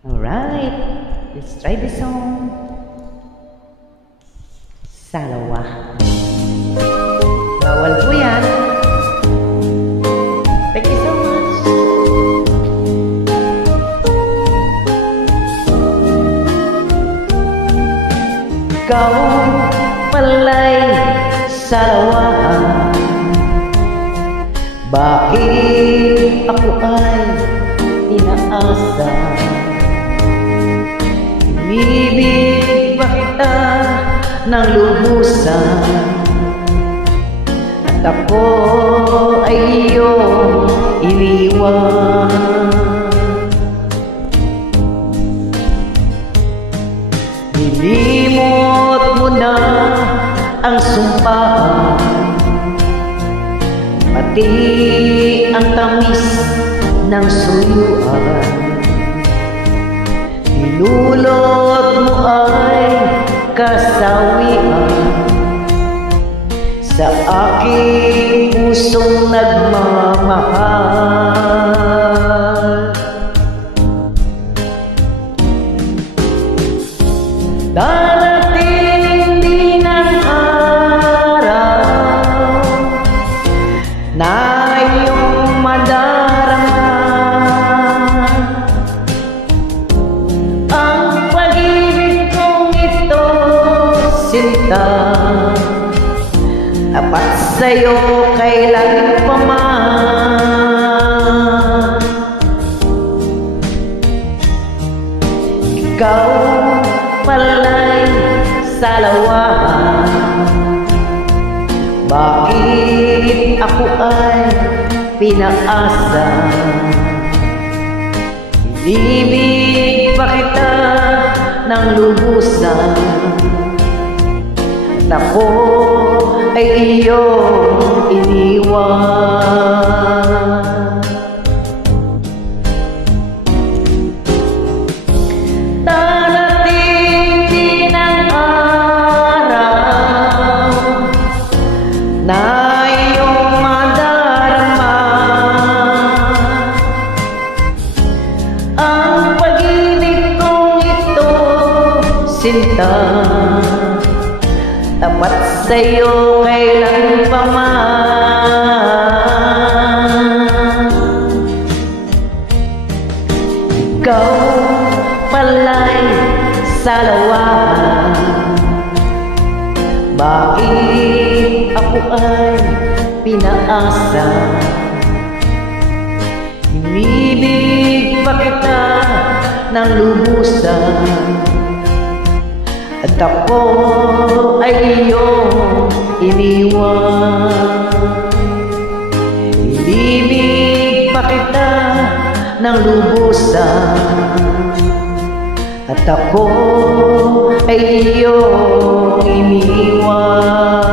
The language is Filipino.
Alright, let's try this song. Salawa. Bawal po yan. Thank you. Ikaw pala'y salawa Bakit ako ay inaasa kita ng lubusan. At ako ay iyong iniwan. Nilimot mo na ang sumpaan Pati ang tamis ng suyuan. Ay kasawian. Sa aking pusong nagmamahal. Darating din ang araw na iyong madarama sinta Tapat sa'yo kailan pa man Ikaw pala'y salawahan. Bakit ako ay pinaasa? Inibig pa kita ng lubusan At ako ay iyong iniwan. Darating din ang araw madarama. Ang pag-ibig kong ito, sinta Tapat sa'yo kailan pa man. Ikaw pala'y salawahan. Bakit ako ay pinaasa? Inibig pa kita ng lubusan At ako ay iyong iniwan. Inibig pa kita ng lubusan. At ako ay iyong iniwan